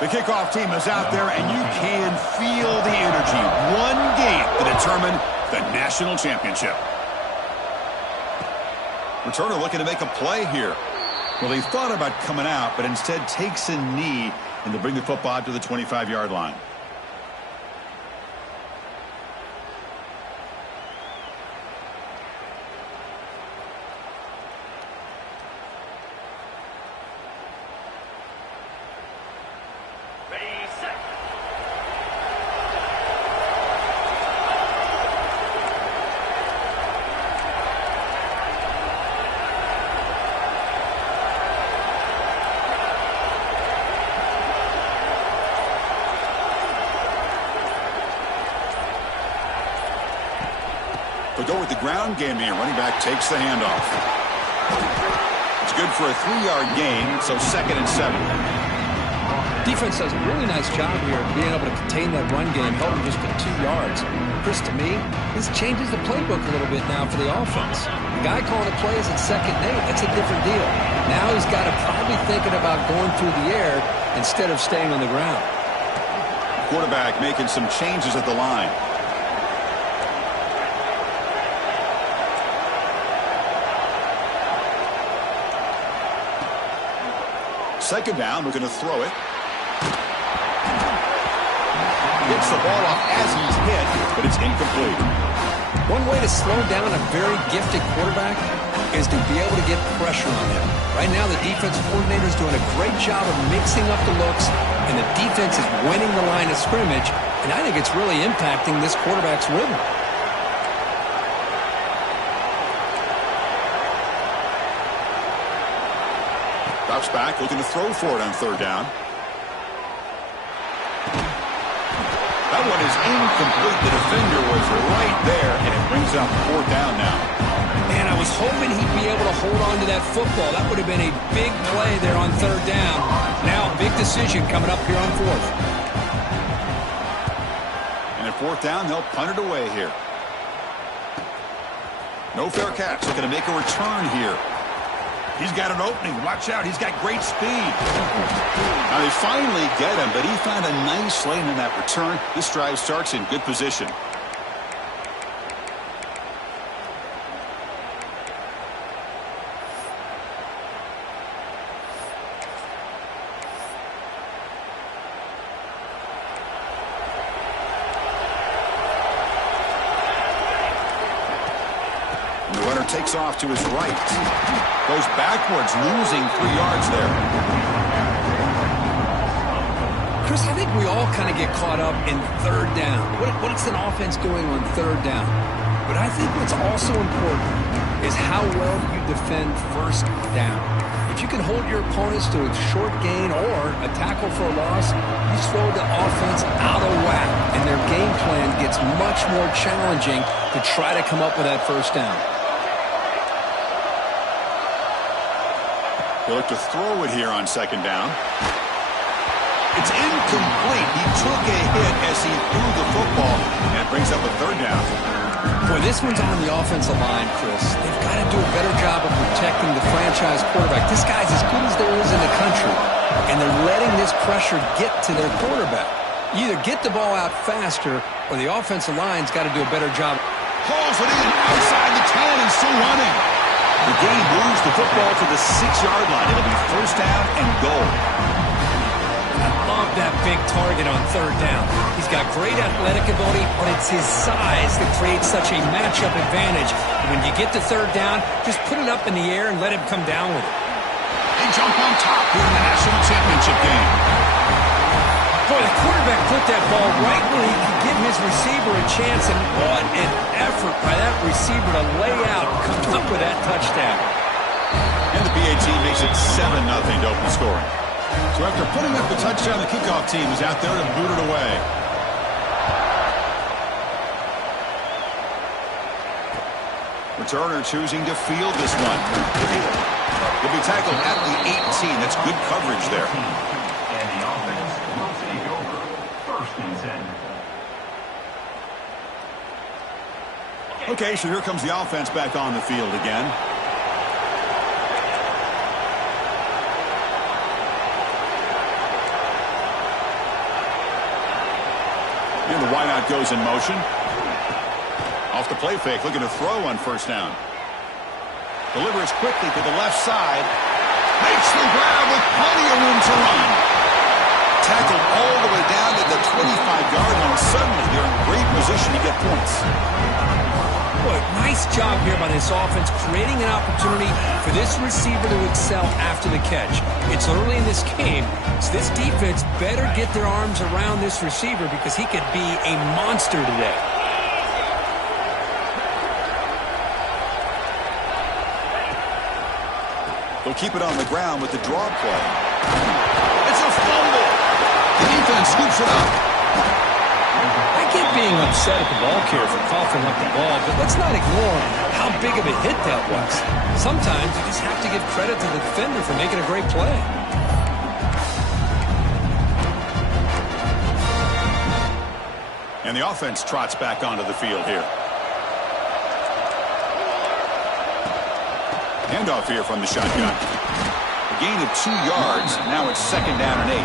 The kickoff team is out there, and you can feel the energy. One game to determine the national championship. Returner looking to make a play here. Well, he thought about coming out, but instead takes a knee, and they'll bring the football out to the 25-yard line. They'll go with the ground game here. Running back takes the handoff. It's good for a 3-yard gain, so 2nd and 7. Defense does a really nice job here of being able to contain that run game, held him just to 2 yards. Chris, to me, this changes the playbook a little bit now for the offense. The guy calling the plays at 2nd and 8, that's a different deal. Now he's got to probably thinking about going through the air instead of staying on the ground. Quarterback making some changes at the line. Second down, we're going to throw it. Gets the ball off as he's hit, but it's incomplete. One way to slow down a very gifted quarterback is to be able to get pressure on him. Right now, the defensive coordinator is doing a great job of mixing up the looks, and the defense is winning the line of scrimmage, and I think it's really impacting this quarterback's rhythm. Drops back, looking to throw for it on 3rd down. That one is incomplete. The defender was right there, and it brings up 4th down now. Man, I was hoping he'd be able to hold on to that football. That would have been a big play there on 3rd down. Now, big decision coming up here on 4th. And at 4th down, they'll punt it away here. No fair catch. They're going to make a return here. He's got an opening. Watch out. He's got great speed. Now, they finally get him, but he found a nice lane in that return. This drive starts in good position. The runner takes off to his right. Goes backwards, losing 3 yards there. Chris, I think we all kind of get caught up in 3rd down. What's an offense doing on 3rd down? But I think what's also important is how well you defend 1st down. If you can hold your opponents to a short gain or a tackle for a loss, you throw the offense out of whack, and their game plan gets much more challenging to try to come up with that 1st down. They look to throw it here on 2nd down. It's incomplete. He took a hit as he threw the football, and it brings up a 3rd down. Boy, this one's on the offensive line, Chris. They've got to do a better job of protecting the franchise quarterback. This guy's as good as there is in the country, and they're letting this pressure get to their quarterback. You either get the ball out faster, or the offensive line's got to do a better job. Hauls it in outside the 10 and still running. The game moves the football to the 6-yard line. It'll be 1st down and goal. I love that big target on 3rd down. He's got great athletic ability, but it's his size that creates such a matchup advantage. When you get to 3rd down, just put it up in the air and let him come down with it. They jump on top here in the national championship game. Boy, the quarterback put that ball right where he could give his receiver a chance, and what an effort by that receiver to lay out and come up with that touchdown. And the PAT makes it 7-0 to open scoring. So after putting up the touchdown, the kickoff team is out there to boot it away. Returner choosing to field this one. He'll be tackled at the 18. That's good coverage there. And the offense will take over 1st and 10. Okay, so here comes the offense back on the field again. And the wideout goes in motion. Off the play fake, looking to throw on first down. Delivers quickly to the left side. Makes the grab with plenty of room to run. Tackled all the way down to the 25-yard line. Suddenly, they're in great position to get points. Boy, nice job here by this offense, creating an opportunity for this receiver to excel after the catch. It's early in this game, so this defense better get their arms around this receiver because he could be a monster today. They'll keep it on the ground with the draw play. It's a fumble. The defense scoops it up. I get being upset at the ball carrier for coughing up the ball, but let's not ignore how big of a hit that was. Sometimes you just have to give credit to the defender for making a great play. And the offense trots back onto the field here. Handoff here from the shotgun. A gain of 2 yards. Now it's 2nd down and 8.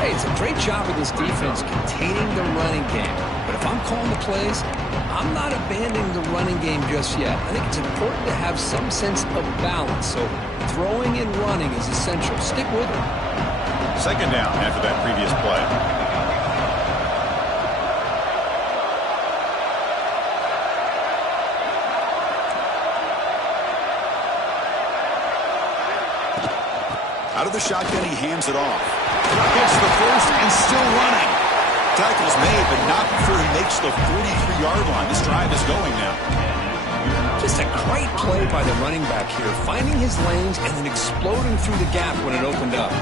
Hey, it's a great job of this defense containing the running game. But if I'm calling the plays, I'm not abandoning the running game just yet. I think it's important to have some sense of balance. So throwing and running is essential. Stick with it. 2nd down after that previous play. Out of the shotgun, he hands it off. Gets the first and still running. Tackle's made, but not before he makes the 43-yard line. This drive is going now. Just a great play by the running back here, finding his lanes and then exploding through the gap when it opened up.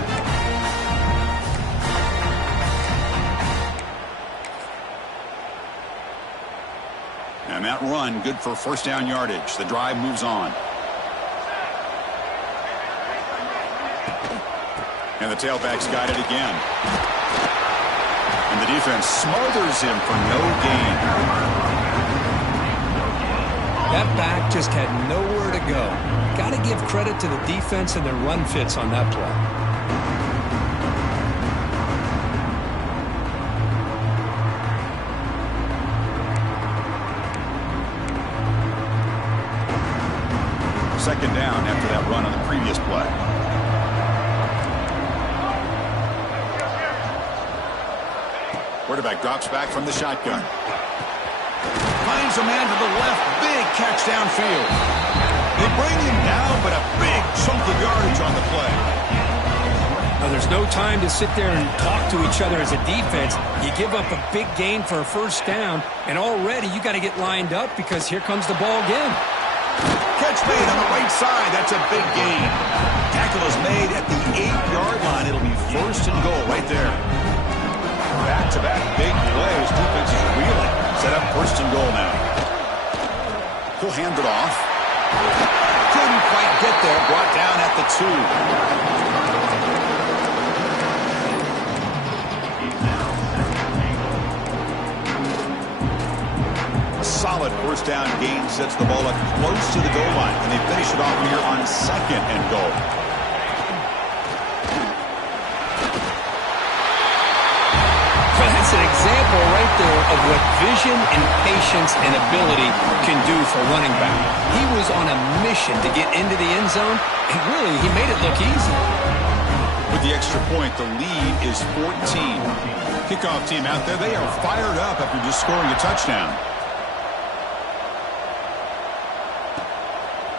And that run, good for 1st down yardage. The drive moves on. And the tailback's got it again. And the defense smothers him for no gain. That back just had nowhere to go. Got to give credit to the defense and their run fits on that play. Second down after that run on the previous play. Quarterback drops back from the shotgun. Finds a man to the left. Big catch downfield. They bring him down, but a big chunk of yardage on the play. Now, there's no time to sit there and talk to each other as a defense. You give up a big gain for a 1st down, and already you got to get lined up because here comes the ball again. Catch made on the right side. That's a big gain. Tackle is made at the 8-yard line. It'll be 1st and goal right there. Back-to-back big plays. Defense is reeling. Set up 1st and goal now. He'll hand it off. Couldn't quite get there. Brought down at the 2. A solid 1st down gain sets the ball up close to the goal line. And they finish it off here on 2nd and goal. That's an example right there of what vision and patience and ability can do for running back. He was on a mission to get into the end zone, and really, he made it look easy. With the extra point, the lead is 14. Kickoff team out there, they are fired up after just scoring a touchdown.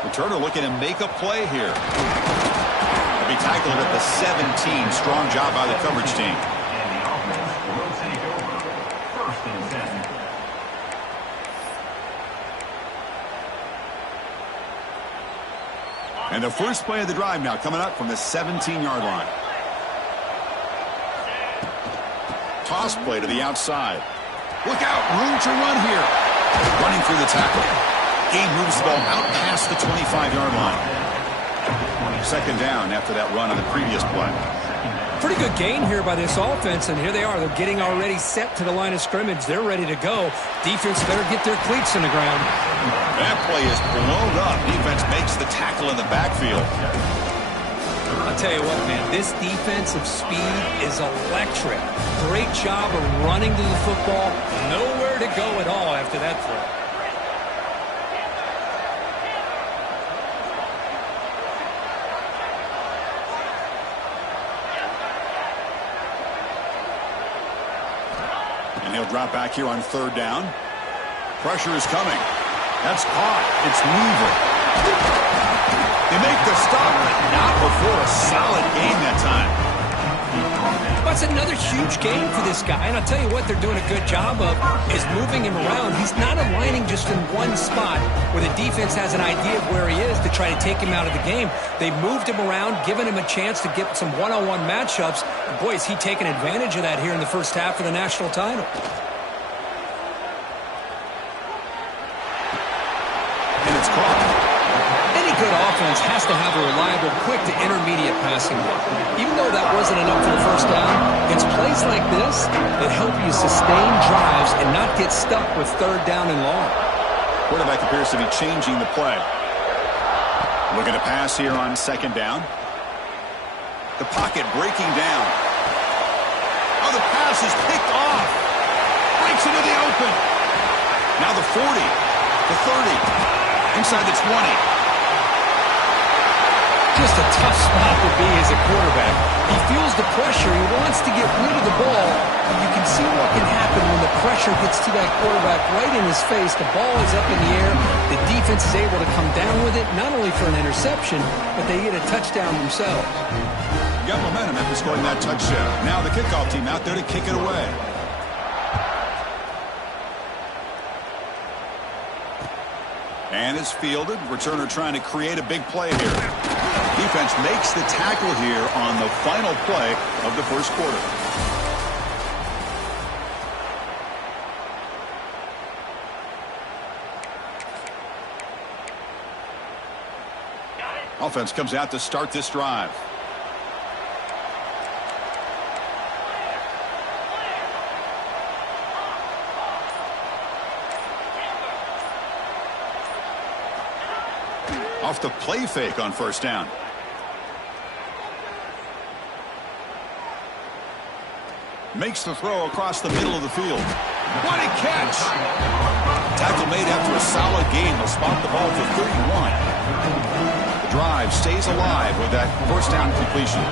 Returner looking to make a play here. They'll be tackled at the 17. Strong job by the coverage team. And the first play of the drive now coming up from the 17-yard line. Toss play to the outside. Look out, room to run here. Running through the tackle. Gain moves the ball out past the 25-yard line. 2nd down after that run on the previous play. Pretty good gain here by this offense, and here they are. They're getting already set to the line of scrimmage. They're ready to go. Defense better get their cleats in the ground. That play is blown up. Defense makes the tackle in the backfield. I'll tell you what, man, this defensive speed is electric. Great job of running to the football. Nowhere to go at all after that throw. And he'll drop back here on third down. Pressure is coming. That's caught. It's Weaver. They make the stop, but not before a solid gain that time. That's another huge game for this guy. And I'll tell you what they're doing a good job of is moving him around. He's not aligning just in one spot where the defense has an idea of where he is to try to take him out of the game. They've moved him around, given him a chance to get some one-on-one matchups. And boy, is he taking advantage of that here in the first half of the national title. And it's caught. Any good offense has to have a reliable, quick to intermediate passing game. Even though that wasn't enough for the first down, it's plays like this that help you sustain drives and not get stuck with third down and long. Quarterback appears to be changing the play. Looking to pass here on second down. The pocket breaking down. Oh, the pass is picked off. Breaks into the open. Now the 40, the 30, inside the 20. Just a tough spot to be as a quarterback. He feels the pressure. He wants to get rid of the ball. And you can see what can happen when the pressure gets to that quarterback right in his face. The ball is up in the air. The defense is able to come down with it, not only for an interception, but they get a touchdown themselves. Got momentum after scoring that touchdown. Now the kickoff team out there to kick it away. And it's fielded. Returner trying to create a big play here. Defense makes the tackle here on the final play of the first quarter. Offense comes out to start this drive. Off the play fake on first down. Makes the throw across the middle of the field. What a catch! Tackle made after a solid gain. They'll spot the ball for 31. The drive stays alive with that first down completion.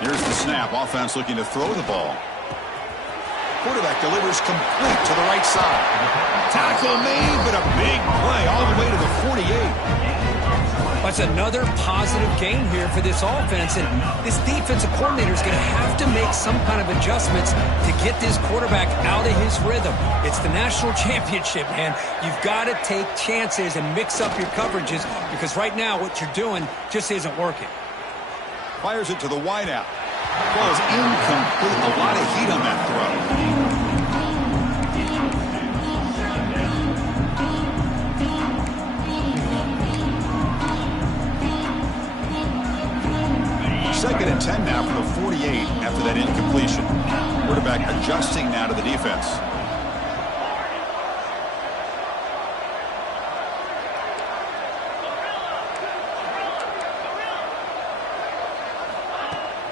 Here's the snap. Offense looking to throw the ball. Quarterback delivers complete to the right side. Tackle made, but a big play all the way to the 48. That's another positive gain here for this offense. And this defensive coordinator is going to have to make some kind of adjustments to get this quarterback out of his rhythm. It's the national championship, man. You've got to take chances and mix up your coverages because right now what you're doing just isn't working. Fires it to the wideout. Ball is incomplete. A lot of heat on that throw. Second and 10 now for the 48 after that incompletion. Quarterback adjusting now to the defense.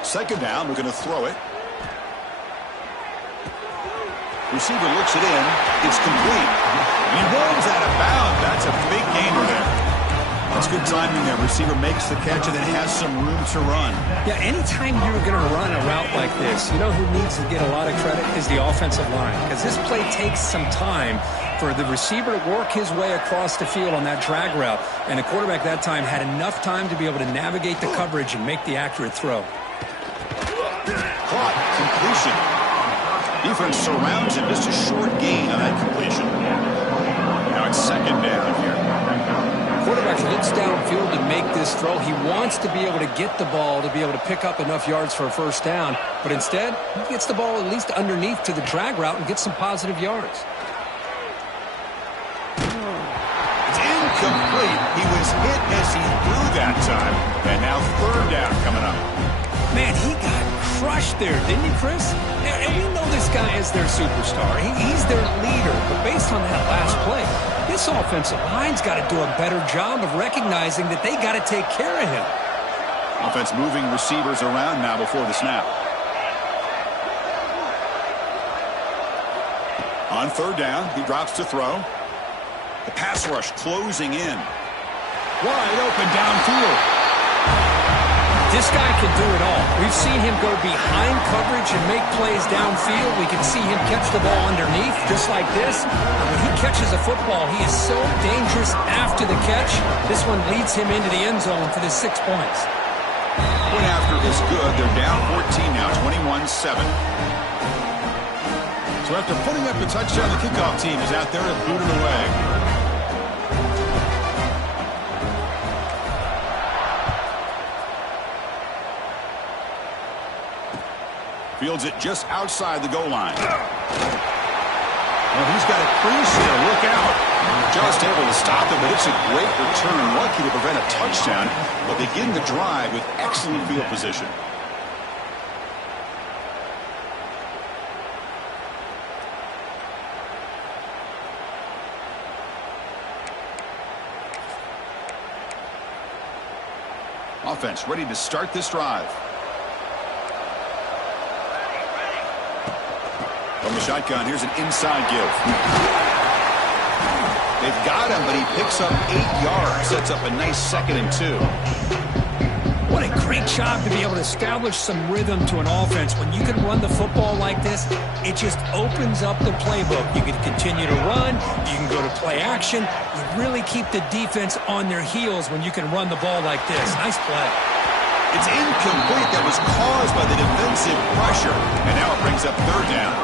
Second down, we're going to throw it. Receiver looks it in. It's complete. He rolls out of bounds. That's a big gainer there. That's good timing there. Receiver makes the catch and then has some room to run. Yeah, anytime you're going to run a route like this, you know who needs to get a lot of credit is the offensive line. Because this play takes some time for the receiver to work his way across the field on that drag route. And the quarterback that time had enough time to be able to navigate the coverage and make the accurate throw. Caught. Completion. Defense surrounds him. Just a short gain on that completion. Now it's second down here. Quarterback looks downfield to make this throw. He wants to be able to get the ball to be able to pick up enough yards for a first down. But instead, he gets the ball at least underneath to the drag route and gets some positive yards. It's incomplete. He was hit as he threw that time. And now third down coming up. Man, he got crushed there, didn't he, Chris? And we know this guy is their superstar. He's their leader. But based on that last play, this offensive line's got to do a better job of recognizing that they got to take care of him. Offense moving receivers around now before the snap. On third down, he drops to throw. The pass rush closing in. Wide open downfield. This guy can do it all. We've seen him go behind coverage and make plays downfield. We can see him catch the ball underneath, just like this. And when he catches a football, he is so dangerous after the catch. This one leads him into the end zone for the 6 points. Point after is good. They're down 14 now, 21-7. So after putting up the touchdown, the kickoff team is out there to boot it away. Fields it just outside the goal line. Well, he's got a crease here. Look out. Just able to stop him, but it's a great return. Lucky to prevent a touchdown, but begin the drive with excellent field position. Offense ready to start this drive. From the shotgun, here's an inside give. They've got him, but he picks up 8 yards. Sets up a nice 2nd and 2. What a great job to be able to establish some rhythm to an offense. When you can run the football like this, it just opens up the playbook. You can continue to run. You can go to play action. You really keep the defense on their heels when you can run the ball like this. Nice play. It's incomplete. That was caused by the defensive pressure. And now it brings up 3rd down.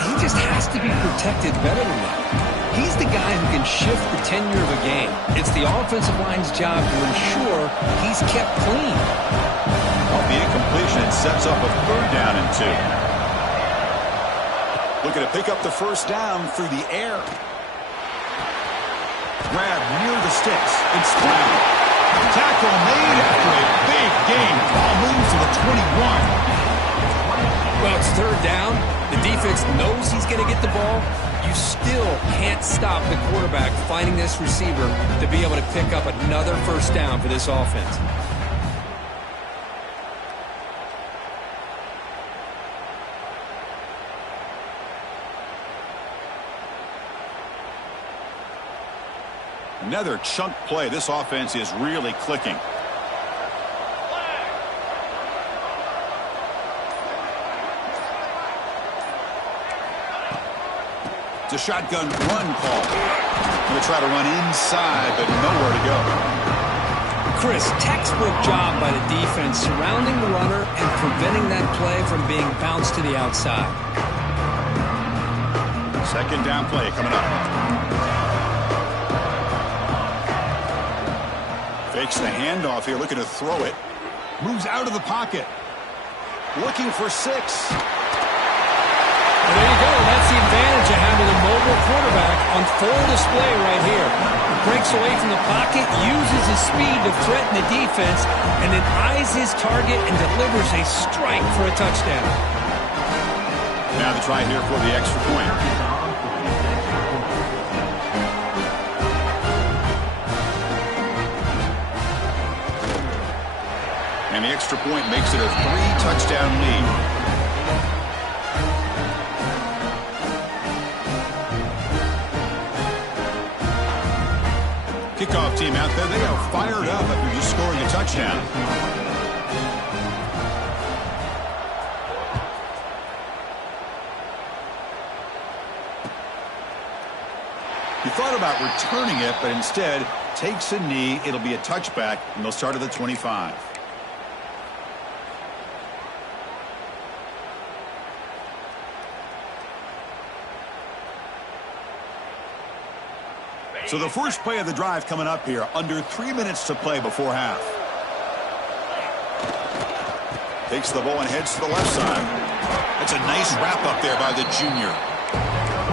He just has to be protected better than that. He's the guy who can shift the tenure of a game. It's the offensive line's job to ensure he's kept clean. Well, the incompletion sets up a 3rd down and 2. Looking to pick up the 1st down through the air. Grab near the sticks. It's down. Tackle made after a big gain. Ball moves to the 21. Well, it's 3rd down. The defense knows he's going to get the ball. You still can't stop the quarterback finding this receiver to be able to pick up another 1st down for this offense. Another chunk play. This offense is really clicking. It's a shotgun run call. Going to try to run inside, but nowhere to go. Chris, textbook job by the defense surrounding the runner and preventing that play from being bounced to the outside. 2nd down play coming up. Fakes the handoff here, looking to throw it. Moves out of the pocket. Looking for 6. Well, there you go. That's the advantage of having a mobile quarterback on full display right here. He breaks away from the pocket, uses his speed to threaten the defense, and then eyes his target and delivers a strike for a touchdown. Now the try here for the extra point. And the extra point makes it a 3-touchdown lead. Kickoff team out there, they are fired up after just scoring a touchdown. He thought about returning it, but instead takes a knee. It'll be a touchback, and they'll start at the 25. So the first play of the drive coming up here, under 3 minutes to play before half. Takes the ball and heads to the left side. That's a nice wrap up there by the junior.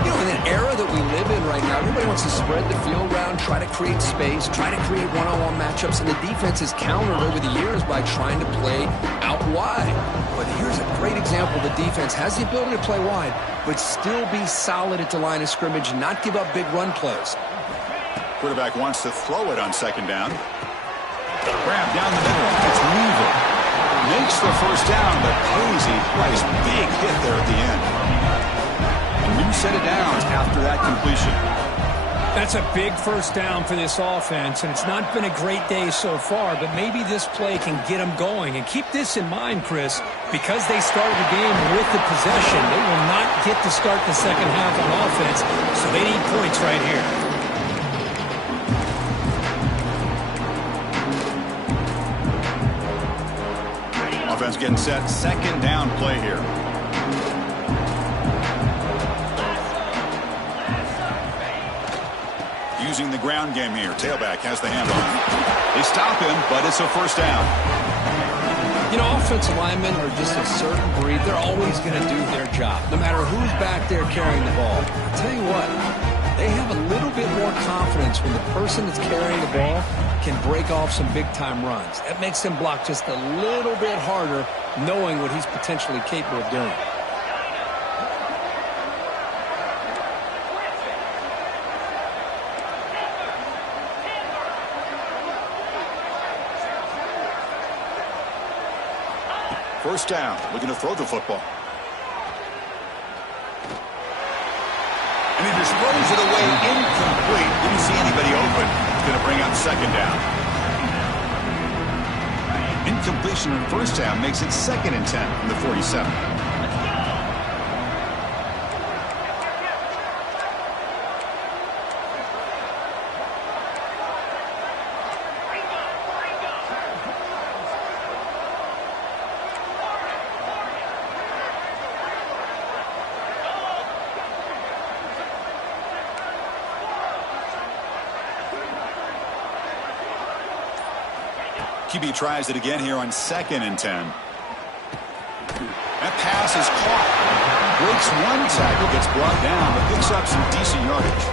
You know, in an era that we live in right now, everybody wants to spread the field around, try to create space, try to create one-on-one matchups, and the defense has countered over the years by trying to play out wide. But here's a great example. The defense has the ability to play wide, but still be solid at the line of scrimmage, not give up big run plays. Quarterback wants to throw it on second down. Grab down the middle. It's Weaver. Makes the first down, but pays a price. Big hit there at the end. A new set of downs after that completion. That's a big first down for this offense, and it's not been a great day so far, but maybe this play can get them going. And keep this in mind, Chris, because they started the game with the possession, they will not get to start the second half on offense, so they need points right here. Offense getting set. Second down play here. Using the ground game here. Tailback has the handoff. They stop him, but it's a first down. You know, offensive linemen are just a certain breed. They're always going to do their job, no matter who's back there carrying the ball. I'll tell you what, they have a little bit more confidence when the person that's carrying the ball can break off some big-time runs. That makes them block just a little bit harder, knowing what he's potentially capable of doing. First down, looking to throw the football. And he just throws it away incomplete. Didn't see anybody open. It's going to bring up second down. Incompletion on first down makes it 2nd and 10 from the 47. QB tries it again here on 2nd and 10. That pass is caught. Breaks one tackle, gets brought down, but picks up some decent yardage.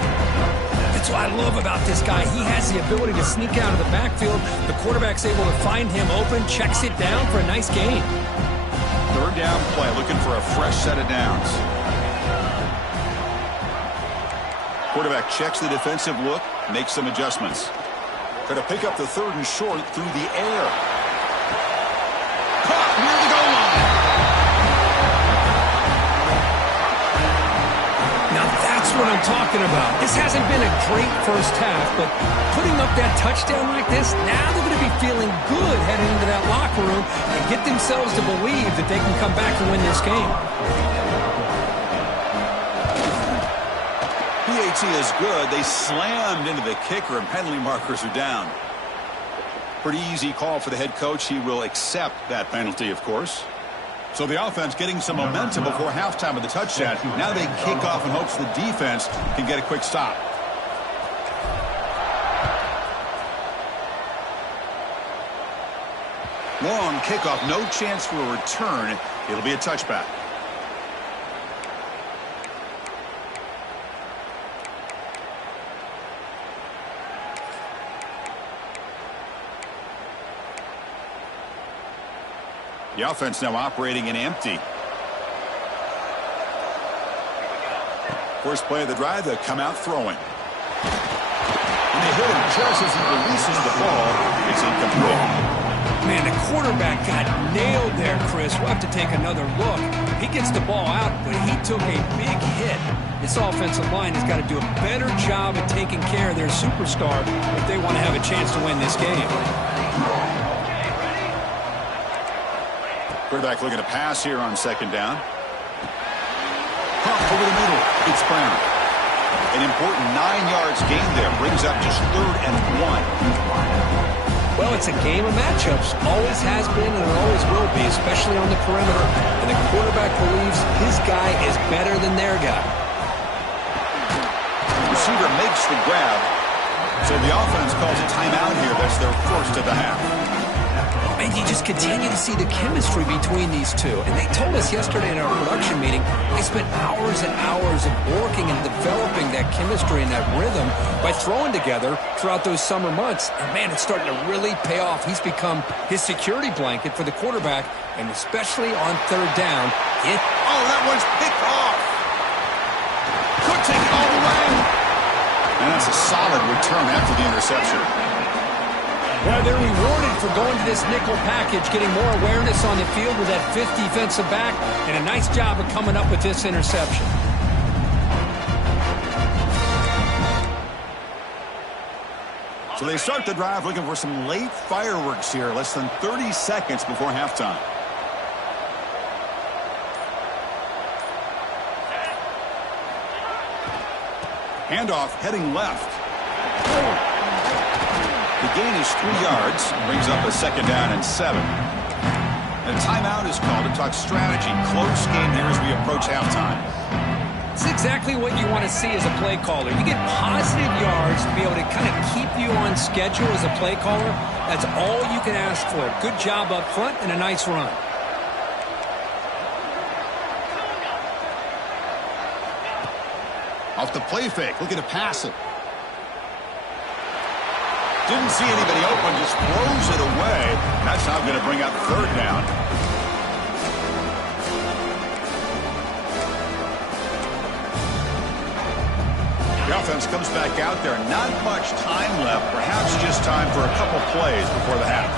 That's what I love about this guy. He has the ability to sneak out of the backfield. The quarterback's able to find him open, checks it down for a nice gain. Third down play, looking for a fresh set of downs. Quarterback checks the defensive look, makes some adjustments. Going to pick up the 3rd and short through the air. Caught near the goal line. Now that's what I'm talking about. This hasn't been a great first half, but putting up that touchdown like this, now they're going to be feeling good heading into that locker room and get themselves to believe that they can come back and win this game. PAT is good. They slammed into the kicker, and penalty markers are down. Pretty easy call for the head coach. He will accept that penalty, of course. So the offense getting some momentum before halftime of the touchdown. Now they kick off in hopes the defense can get a quick stop. Long kickoff, no chance for a return. It'll be a touchback. The offense now operating in empty. First play of the drive, they come out throwing. And they hit him just as he releases the ball. It's incomplete. Man, the quarterback got nailed there, Chris. We'll have to take another look. He gets the ball out, but he took a big hit. This offensive line has got to do a better job of taking care of their superstar if they want to have a chance to win this game. Quarterback looking to pass here on 2nd down. Pump over the middle. It's Brown. An important 9 yards gain there. Brings up just 3rd and 1. Well, it's a game of matchups. Always has been and it always will be, especially on the perimeter. And the quarterback believes his guy is better than their guy. Receiver makes the grab. So the offense calls a timeout here. That's their first of the half. And you just continue to see the chemistry between these two. And they told us yesterday in our production meeting, they spent hours and hours of working and developing that chemistry and that rhythm by throwing together throughout those summer months. And, man, it's starting to really pay off. He's become his security blanket for the quarterback, and especially on third down. Oh, that one's picked off. Could take it all the way. And that's a solid return after the interception. Well, they're rewarded for going to this nickel package, getting more awareness on the field with that fifth defensive back, and a nice job of coming up with this interception. So they start the drive looking for some late fireworks here, less than 30 seconds before halftime. Handoff heading left. The gain is 3 yards, brings up a second down and 7. And a timeout is called to talk strategy. Close game here as we approach halftime. It's exactly what you want to see as a play caller. You get positive yards to be able to kind of keep you on schedule as a play caller. That's all you can ask for. Good job up front and a nice run. Off the play fake, looking to pass it. Didn't see anybody open, just throws it away. That's now going to bring up third down. The offense comes back out there. Not much time left. Perhaps just time for a couple plays before the half.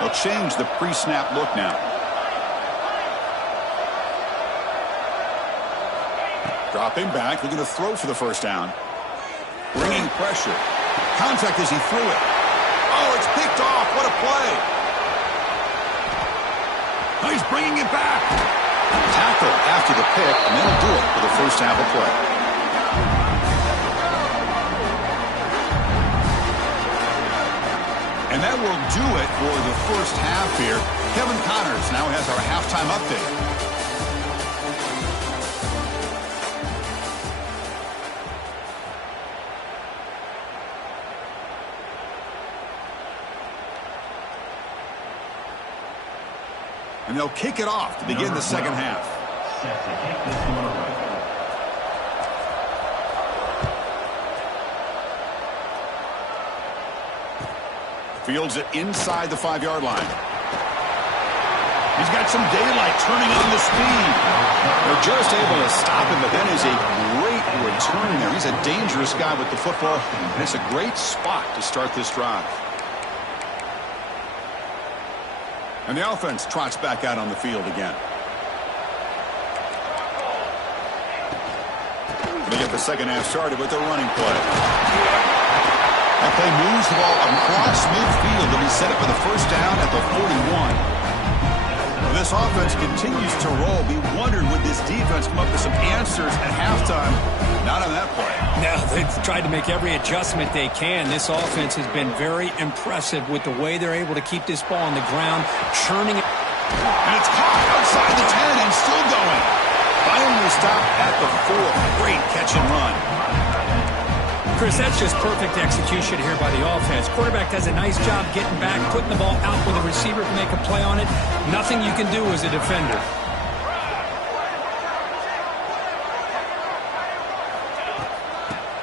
They'll change the pre-snap look now. Dropping back, looking to throw for the first down. Bringing pressure. Contact as he threw it. Oh, it's picked off. What a play. Oh, he's bringing it back. Tackle after the pick, and that'll do it for the first half of play. And that will do it for the first half here. Kevin Connors now has our halftime update. And they'll kick it off to begin the second half. Set to kick this one away. Fields it inside the 5-yard line. He's got some daylight turning on the speed. They're just able to stop him, but that is a great return there. He's a dangerous guy with the football, and it's a great spot to start this drive. And the offense trots back out on the field again. They get the second half started with their running play. That play moves the ball across midfield, and he set it for the first down at the 41. Well, this offense continues to roll. We wondered, would this defense come up with some answers at halftime? Not on that play. No, they've tried to make every adjustment they can. This offense has been very impressive with the way they're able to keep this ball on the ground, churning it. And it's caught outside the 10 and still going. Finally stopped at the 4. Great catch and run. Chris, that's just perfect execution here by the offense. Quarterback does a nice job getting back, putting the ball out where the receiver can make a play on it. Nothing you can do as a defender.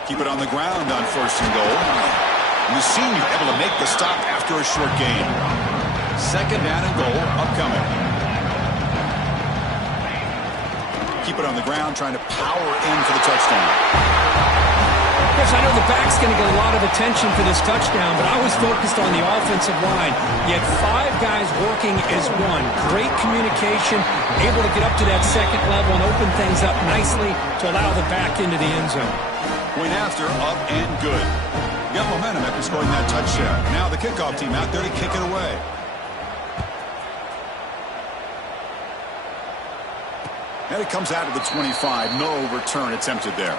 Keep it on the ground on first and goal. And the senior able to make the stop after a short gain. Second down and goal upcoming. Keep it on the ground, trying to power in for the touchdown. Chris, I know the back's going to get a lot of attention for this touchdown, but I was focused on the offensive line. You had 5 guys working as one. Great communication, able to get up to that second level and open things up nicely to allow the back into the end zone. Point after, up and good. Got momentum after scoring that touchdown. Now the kickoff team out there to kick it away. And it comes out of the 25. No return attempted there.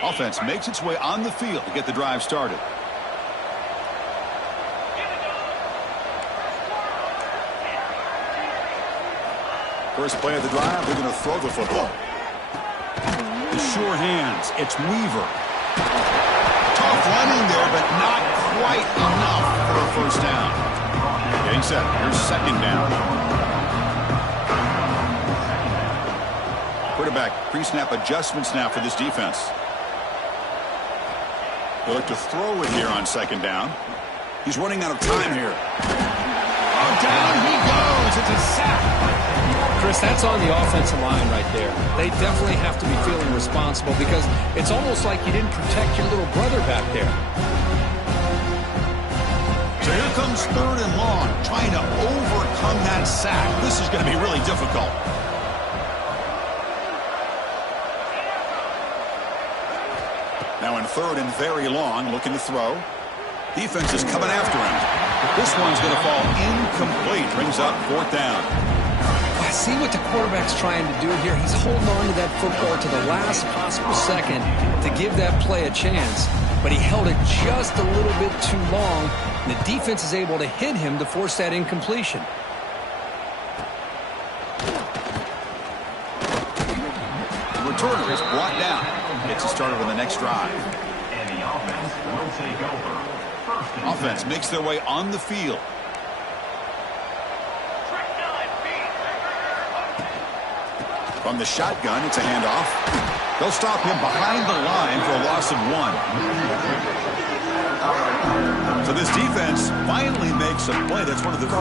Offense makes its way on the field to get the drive started. First play of the drive, they're going to throw the football. The sure hands. It's Weaver. Tough running there, but not quite enough for a first down. Getting set. Here's second down. Quarterback pre-snap adjustments now for this defense. They look to throw it here on second down. He's running out of time here. Oh, down he goes. It's a sack. Chris, that's on the offensive line right there. They definitely have to be feeling responsible because it's almost like you didn't protect your little brother back there. So here comes third and long, trying to overcome that sack. This is going to be really difficult. Now in third and very long, looking to throw. Defense is coming after him. This one's going to fall incomplete. Brings up fourth down. I see what the quarterback's trying to do here. He's holding on to that football to the last possible second to give that play a chance. But he held it just a little bit too long. And the defense is able to hit him to force that incompletion. The returner is brought down. Gets us started on the next drive. And the offense will take over. First and Offense makes their way on the field. From the shotgun, it's a handoff. They'll stop him behind the line for a loss of 1. So this defense finally makes a play. That's one of the few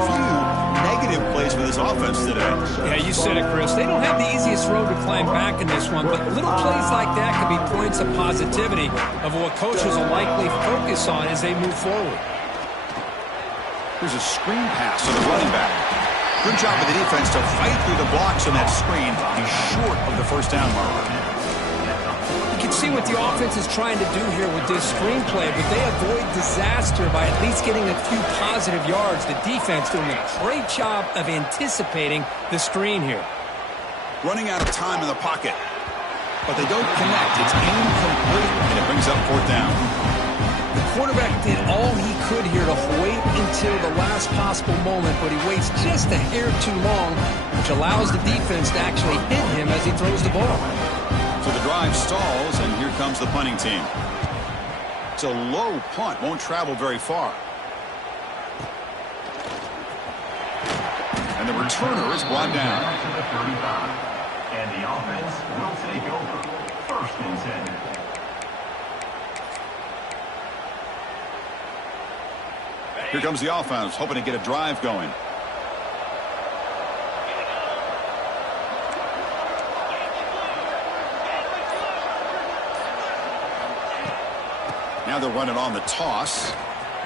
negative plays for this offense today. Yeah, you said it, Chris. They don't have the easiest road to climb back in this one, but little plays like that can be points of positivity of what coaches will likely focus on as they move forward. Here's a screen pass to the running back. Good job of the defense to fight through the blocks on that screen. He's short of the first down marker. You can see what the offense is trying to do here with this screenplay, but they avoid disaster by at least getting a few positive yards. The defense doing a great job of anticipating the screen here. Running out of time in the pocket. But they don't connect. It's incomplete, and it brings up fourth down. The quarterback did all he could here to wait until the last possible moment, but he waits just a hair too long, which allows the defense to actually hit him as he throws the ball. So the drive stalls, and here comes the punting team. It's a low punt, won't travel very far. And the returner is brought down. to the 35. And the offense will take over. First and 10. Here comes the offense, hoping to get a drive going. Now they're running on the toss.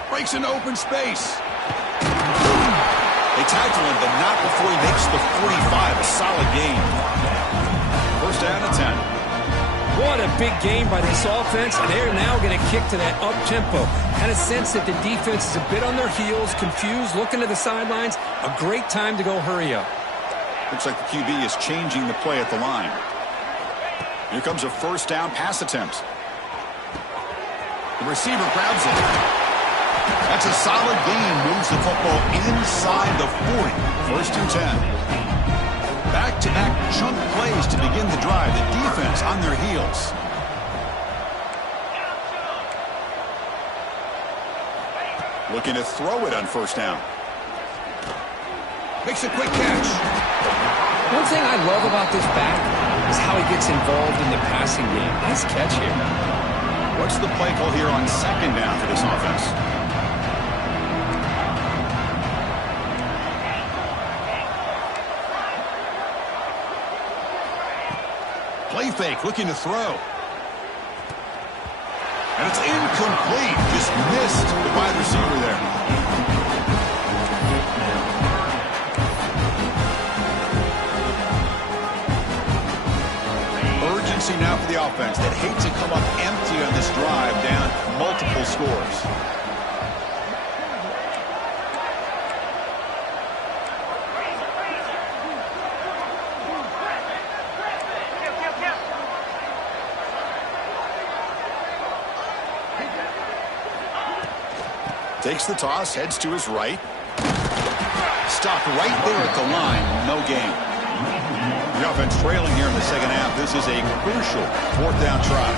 Breaks into open space. They tackle him, but not before he makes the 45. A solid gain. First down and 10. What a big game by this offense, and they're now going to kick to that up-tempo. Kind of sense that the defense is a bit on their heels, confused, looking to the sidelines. A great time to go hurry up. Looks like the QB is changing the play at the line. Here comes a first down pass attempt. The receiver grabs it. That's a solid gain. Moves the football inside the 40. First and 10. Back-to-back chunk plays to begin the drive. The defense on their heels. Looking to throw it on first down. Makes a quick catch. One thing I love about this back is how he gets involved in the passing game. Nice catch here. What's the play call here on second down for this offense? Play fake, looking to throw. And it's incomplete. Just missed the wide receiver there. Urgency now for the offense that hates to come up empty on this drive, down multiple scores. Takes the toss, heads to his right. Stopped right there at the line. No gain. The offense trailing here in the second half. This is a crucial fourth down try.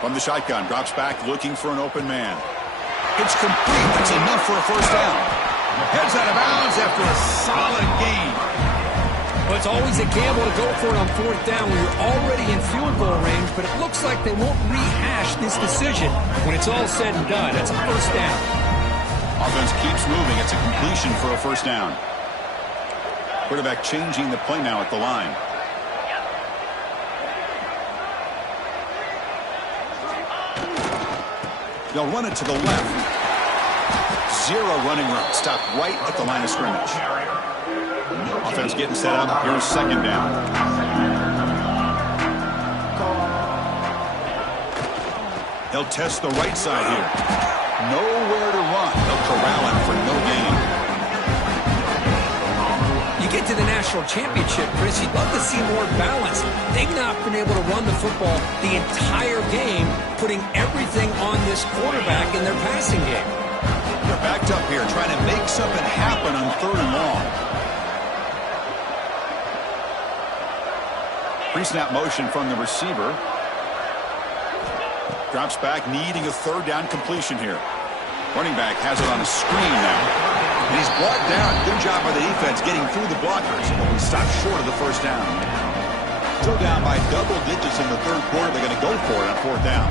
From the shotgun, drops back looking for an open man. It's complete. That's enough for a first down. Heads out of bounds after a solid gain. Well, it's always a gamble to go for it on fourth down when you're already in field goal range, but it looks like they won't rehash this decision when it's all said and done. That's a first down. Offense keeps moving. It's a completion for a first down. Quarterback changing the play now at the line. They'll run it to the left. Zero running room. Stop right at the line of scrimmage. Offense getting set up. Here's second down. They'll test the right side here. Nowhere to run. They'll corral him for no gain. You get to the national championship, Chris, you'd love to see more balance. They've not been able to run the football the entire game, putting everything on this quarterback in their passing game. They're backed up here, trying to make something happen on third and long. Pre-snap motion from the receiver. Drops back, needing a third down completion here. Running back has it on a screen now. And he's brought down. Good job by the defense getting through the blockers. But we stopped short of the first down. Still down by double digits in the third quarter. They're going to go for it on fourth down.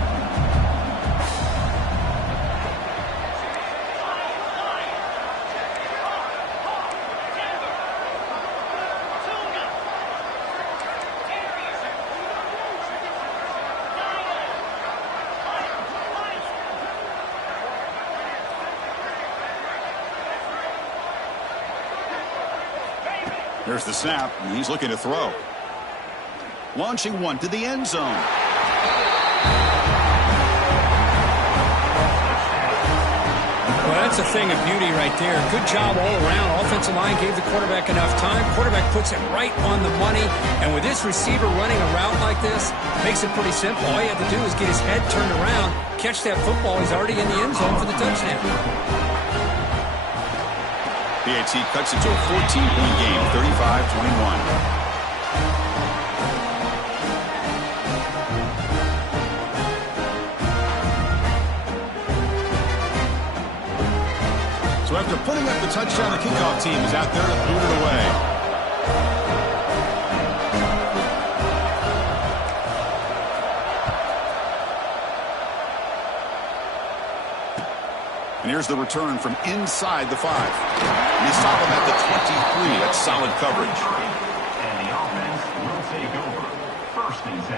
There's the snap, and he's looking to throw. Launching one to the end zone. Well, that's a thing of beauty right there. Good job all around. Offensive line gave the quarterback enough time. Quarterback puts it right on the money. And with this receiver running a route like this, makes it pretty simple. All you have to do is get his head turned around, catch that football. He's already in the end zone for the touchdown. PAT cuts it to a 14-point game, 35-21. So after putting up the touchdown, the kickoff team is out there to boot it away. And here's the return from inside the 5. And they stop him at the 23. That's solid coverage. And the offense will take over. First and 10.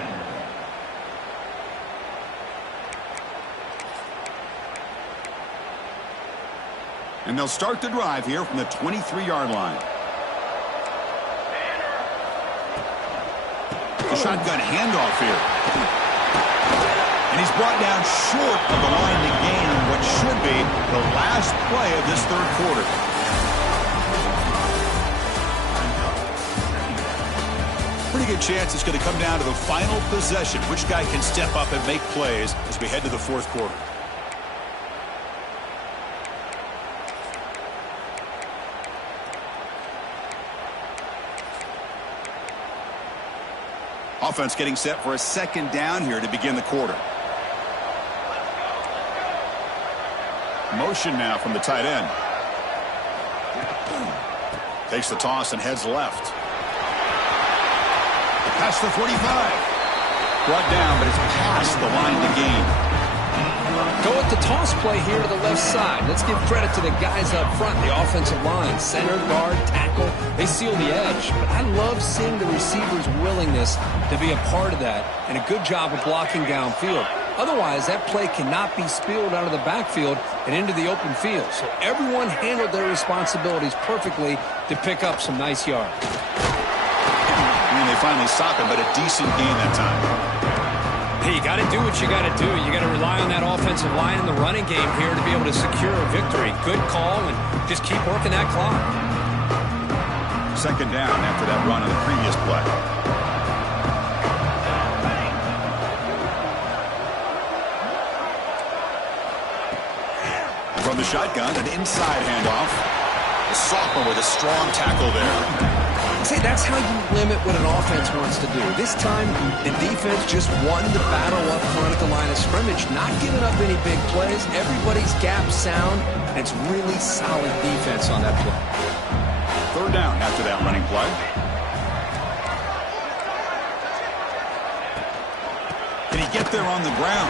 And they'll start the drive here from the 23-yard line. The shotgun handoff here. And he's brought down short of the line to gain on what should be the last play of this third quarter. Pretty good chance it's going to come down to the final possession. Which guy can step up and make plays as we head to the fourth quarter. Offense getting set for a second down here to begin the quarter. Motion now from the tight end. Takes the toss and heads left. Past the 45. Brought down, but it's past the line to gain. Go with the toss play here to the left side. Let's give credit to the guys up front, the offensive line, center, guard, tackle. They seal the edge. But I love seeing the receiver's willingness to be a part of that and a good job of blocking downfield. Otherwise, that play cannot be spilled out of the backfield and into the open field. So everyone handled their responsibilities perfectly to pick up some nice yards. I mean, they finally stop him, but a decent gain that time. Hey, you got to do what you got to do. You got to rely on that offensive line in the running game here to be able to secure a victory. Good call, and just keep working that clock. Second down after that run on the previous play. From the shotgun, an inside handoff. The sophomore with a strong tackle there. See, that's how you limit what an offense wants to do. This time, the defense just won the battle up front at the line of scrimmage, not giving up any big plays. Everybody's gap sound, and it's really solid defense on that play. Third down after that running play. Can he get there on the ground?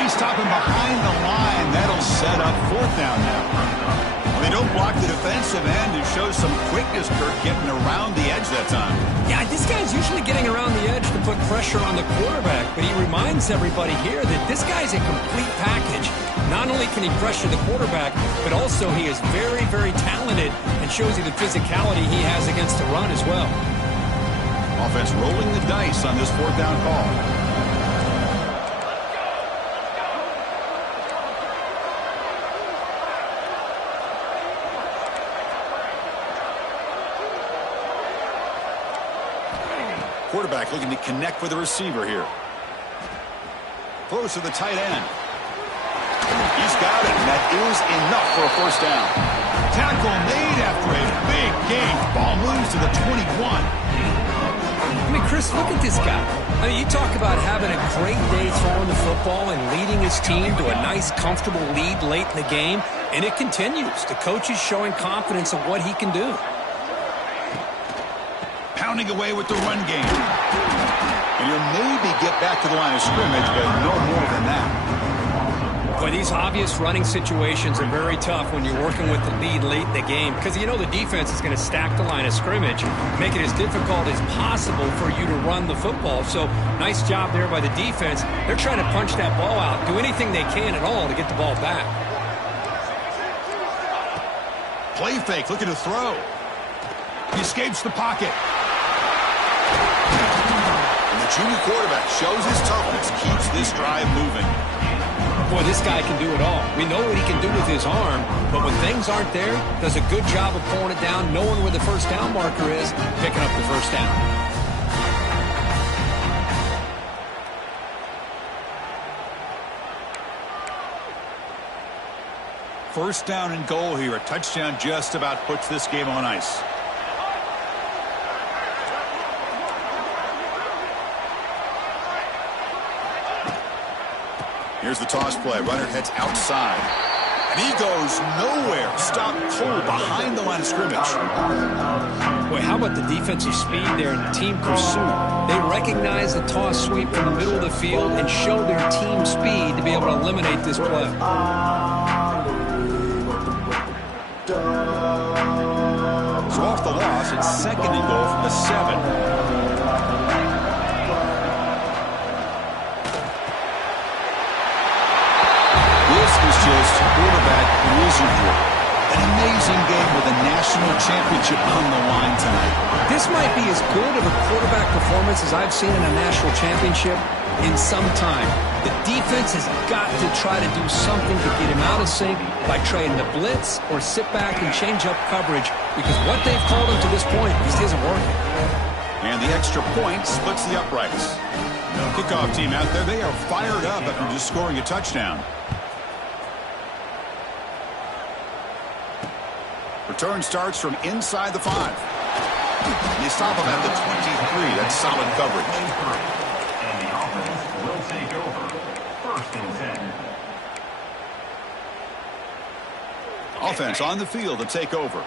They stop him behind the line. That'll set up fourth down now. Well, they don't block the defensive end and show some quickness, Kirk, getting around the edge that time. Yeah, this guy's usually getting around the edge to put pressure on the quarterback, but he reminds everybody here that this guy's a complete package. Not only can he pressure the quarterback, but also he is very, very talented and shows you the physicality he has against the run as well. Offense rolling the dice on this fourth down call. Quarterback looking to connect with the receiver here. Throws to the tight end. He's got it, and that is enough for a first down. Tackle made after a big gain. Ball moves to the 21. I mean, Chris, look at this guy. I mean, you talk about having a great day throwing the football and leading his team to a nice, comfortable lead late in the game, and it continues. The coach is showing confidence of what he can do. Pounding away with the run game. And he'll maybe get back to the line of scrimmage, but no more than that. Boy, these obvious running situations are very tough when you're working with the lead late in the game because you know the defense is going to stack the line of scrimmage, make it as difficult as possible for you to run the football. So nice job there by the defense. They're trying to punch that ball out, do anything they can at all to get the ball back. Play fake, looking to throw. He escapes the pocket. And the junior quarterback shows his toughness, keeps this drive moving. Boy, this guy can do it all. We know what he can do with his arm, but when things aren't there, does a good job of pulling it down, knowing where the first down marker is, picking up the first down. First down and goal here. A touchdown just about puts this game on ice. Here's the toss play. Runner heads outside. And he goes nowhere. Stop cold behind the line of scrimmage. Boy, how about the defensive speed there and the team pursuit? They recognize the toss sweep from the middle of the field and show their team speed to be able to eliminate this play. So off the loss, it's second and goal from the 7. Is just quarterback wizardry. An amazing game with a national championship on the line tonight. This might be as good of a quarterback performance as I've seen in a national championship in some time. The defense has got to try to do something to get him out of sync by trying to blitz or sit back and change up coverage because what they've called him to this point just isn't working. And the extra point splits the uprights. Kickoff team out there, they are fired up after just scoring a touchdown. Return starts from inside the 5. They stop him at the 23. That's solid coverage. And the offense will take over. First and 10. Offense on the field to take over.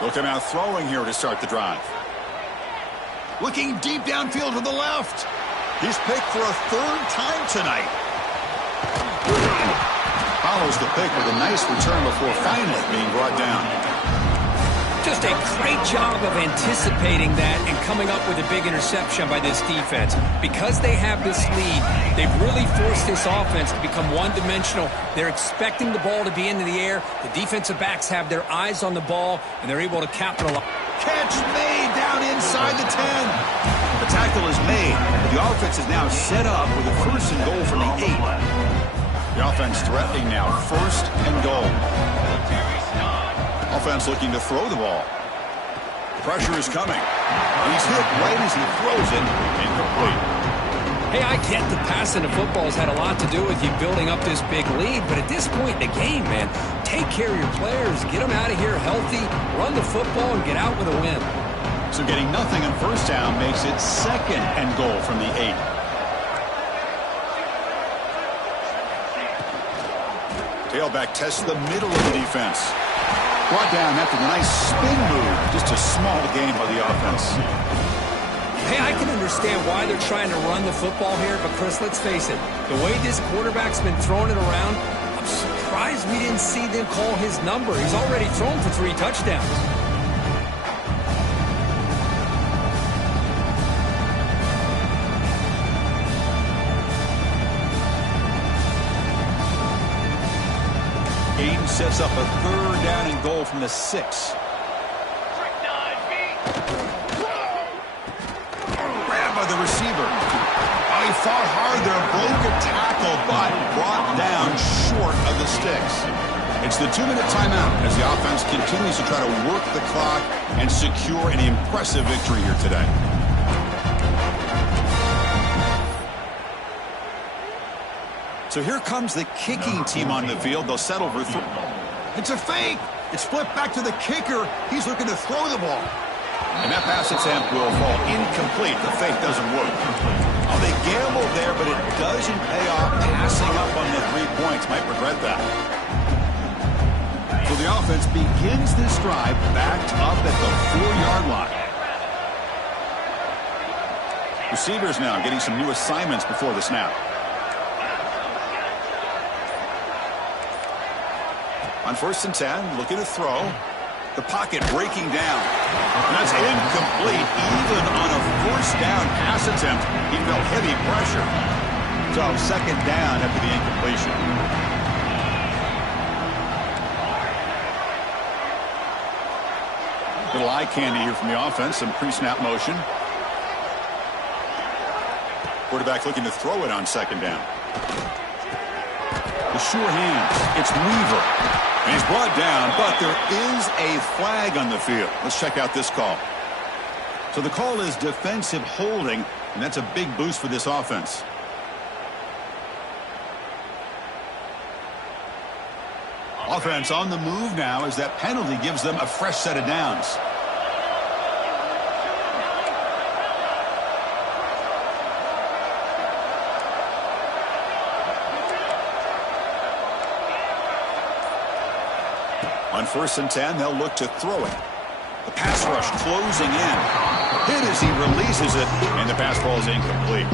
They'll come out throwing here to start the drive. Looking deep downfield to the left. He's picked for a third time tonight. Follows the pick with a nice return before finally being brought down. Just a great job of anticipating that and coming up with a big interception by this defense. Because they have this lead, they've really forced this offense to become one-dimensional. They're expecting the ball to be into the air. The defensive backs have their eyes on the ball, and they're able to capitalize. Catch made down inside the 10. The tackle is made. The offense is now set up with a first and goal from the 8. The offense threatening now, 1st and goal. Offense looking to throw the ball. Pressure is coming. He's hit right as he throws it. Incomplete. Hey, I get the passing the football has had a lot to do with you building up this big lead, but at this point in the game, man, take care of your players, get them out of here healthy, run the football, and get out with a win. So getting nothing on 1st down makes it 2nd and goal from the 8. Tailback tests the middle of the defense. Brought down after the nice spin move. Just a small gain by the offense. Hey, I can understand why they're trying to run the football here, but Chris, let's face it, the way this quarterback's been throwing it around, I'm surprised we didn't see them call his number. He's already thrown for 3 touchdowns. Aiden sets up a 3rd down and goal from the 6. Grabbed by the receiver. Oh, he fought hard there, broke a tackle, but brought down short of the sticks. It's the 2-minute timeout as the offense continues to try to work the clock and secure an impressive victory here today. So here comes the kicking team on the field. They'll settle for 3. It's a fake. It's flipped back to the kicker. He's looking to throw the ball. And that pass attempt will fall incomplete. The fake doesn't work. Oh, they gambled there, but it doesn't pay off. Passing up on the 3 points. Might regret that. So the offense begins this drive backed up at the 4-yard line. Receivers now getting some new assignments before the snap. On 1st and 10, looking to throw. The pocket breaking down. And that's incomplete. Even on a 1st down pass attempt, he felt heavy pressure. So 2nd down after the incompletion. Little eye candy here from the offense. Some pre-snap motion. Quarterback looking to throw it on 2nd down. The sure hands. It's Weaver. And he's brought down, but there is a flag on the field. Let's check out this call. So the call is defensive holding, and that's a big boost for this offense. Offense on the move now as that penalty gives them a fresh set of downs. On 1st and 10, they'll look to throw it. The pass rush closing in. Hit as he releases it, and the pass ball is incomplete.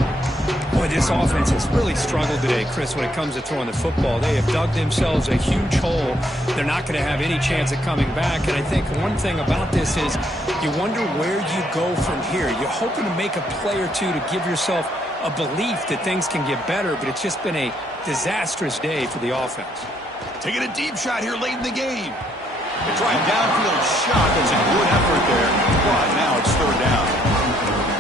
Boy, this offense has really struggled today, Chris, when it comes to throwing the football. They have dug themselves a huge hole. They're not going to have any chance of coming back. And I think one thing about this is you wonder where you go from here. You're hoping to make a play or two to give yourself a belief that things can get better, but it's just been a disastrous day for the offense. Taking a deep shot here late in the game. They try a downfield shot. There's a good effort there. But now it's 3rd down.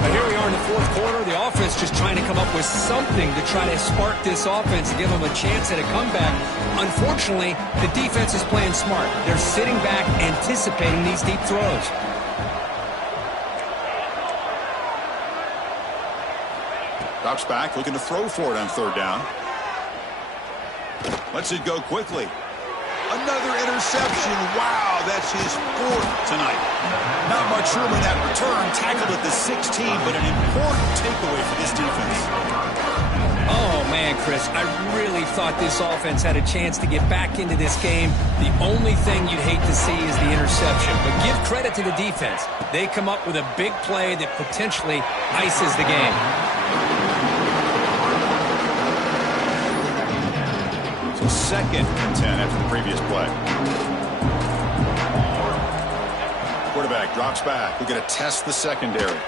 But here we are in the 4th quarter. The offense just trying to come up with something to try to spark this offense and give them a chance at a comeback. Unfortunately, the defense is playing smart. They're sitting back anticipating these deep throws. Drops back, looking to throw for it on 3rd down. Lets it go quickly. Another interception. Wow, that's his 4th tonight. Not much room in that return. Tackled at the 16, but an important takeaway for this defense. Oh, man, Chris, I really thought this offense had a chance to get back into this game. The only thing you'd hate to see is the interception. But give credit to the defense. They come up with a big play that potentially ices the game. So 2nd and 10 after the previous play. Quarterback drops back. We're going to test the secondary.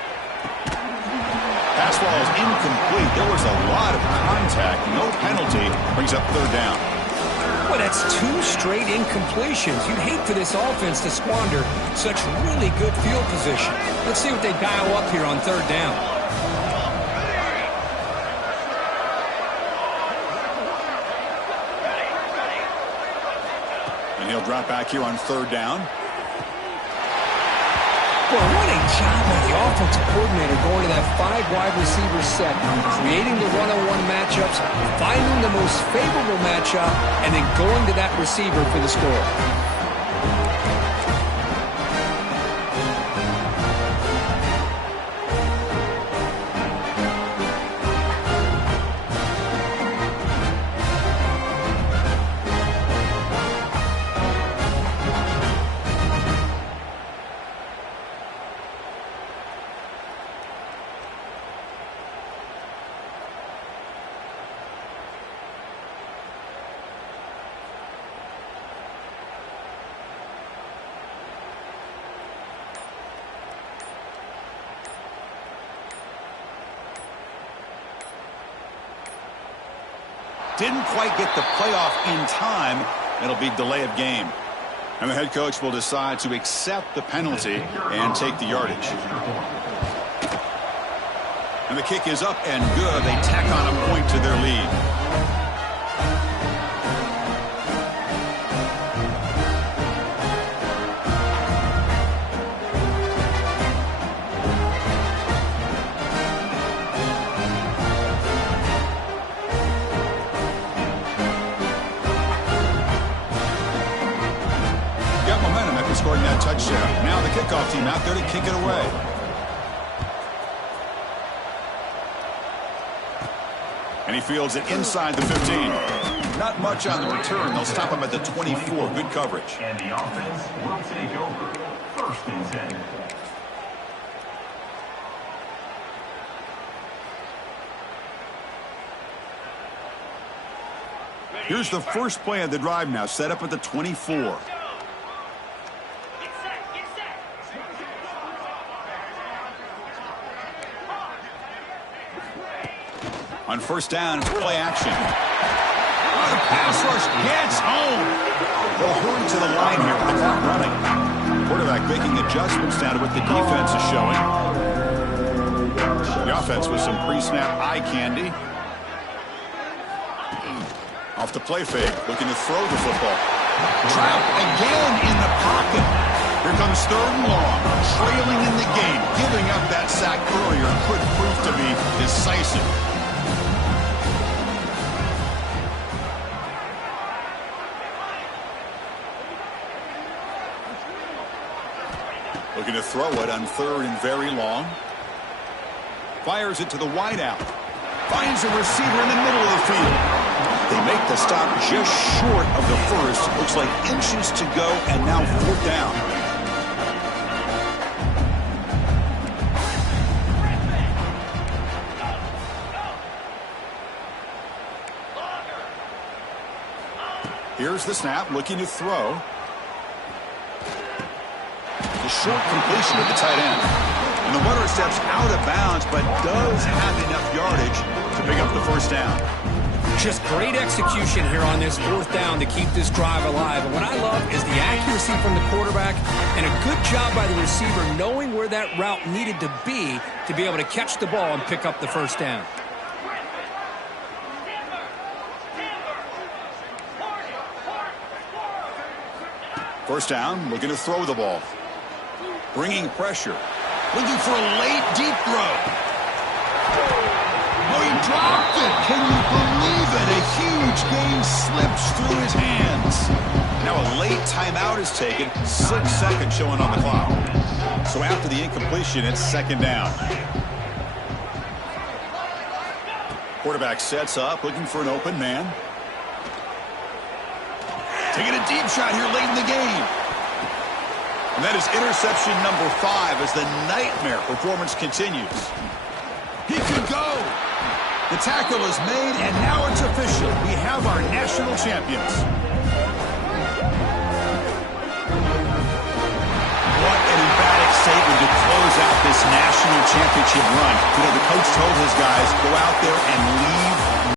Pass ball is incomplete. There was a lot of contact. No penalty. Brings up 3rd down. Well, that's 2 straight incompletions. You'd hate for this offense to squander such really good field position. Let's see what they dial up here on 3rd down. They'll drop back here on 3rd down. Boy, what a job by the offensive coordinator going to that 5-wide receiver set, creating the one-on-one matchups, finding the most favorable matchup, and then going to that receiver for the score. Didn't quite get the playoff in time. It'll be delay of game. And the head coach will decide to accept the penalty and take the yardage. And the kick is up and good. They tack on a point to their lead. Scoring that touchdown. Now the kickoff team out there to kick it away. And he fields it inside the 15. Not much on the return. They'll stop him at the 24. Good coverage. And the offense will take over. 1st and 10. Here's the first play of the drive now, set up at the 24. On 1st down, it's play action. Oh, the pass rush gets home. They'll hurry to the line here with the clock running. Quarterback making adjustments down to what the defense is showing. The offense with some pre-snap eye candy. Off the play fake, looking to throw the football. Trapped again in the pocket. Here comes 3rd and long. Trailing in the game. Giving up that sack earlier could prove to be decisive. Looking to throw it on 3rd and very long. Fires it to the wideout. Finds a receiver in the middle of the field. They make the stop just short of the first. Looks like inches to go, and now 4th down. Here's the snap, looking to throw. The short completion of the tight end. And the runner steps out of bounds, but does have enough yardage to pick up the 1st down. Just great execution here on this 4th down to keep this drive alive. And what I love is the accuracy from the quarterback and a good job by the receiver knowing where that route needed to be able to catch the ball and pick up the 1st down. First down, looking to throw the ball. Bringing pressure. Looking for a late, deep throw. Oh, he dropped it. Can you believe it? A huge gain slips through his hands. Now a late timeout is taken. 6 seconds showing on the clock. So after the incompletion, it's 2nd down. Quarterback sets up, looking for an open man. Taking a deep shot here late in the game. And that is interception number 5 as the nightmare performance continues. He could go. The tackle is made, and now it's official. We have our national champions. What an emphatic statement to close out this national championship run. You know, the coach told his guys, go out there and leave